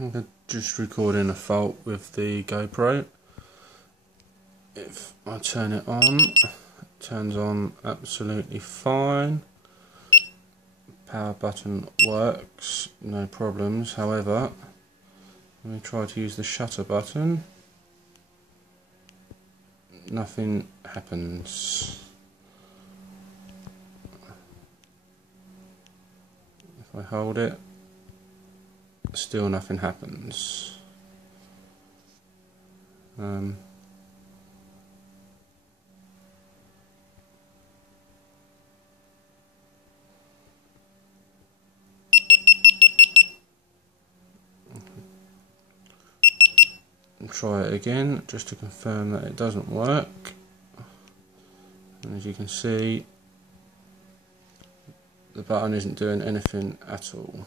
I'm just recording a fault with the GoPro. If I turn it on, it turns on absolutely fine. Power button works, no problems. However, when we try to use the shutter button, nothing happens. If I hold it, still nothing happens. And try it again just to confirm that it doesn't work. And as you can see, the button isn't doing anything at all.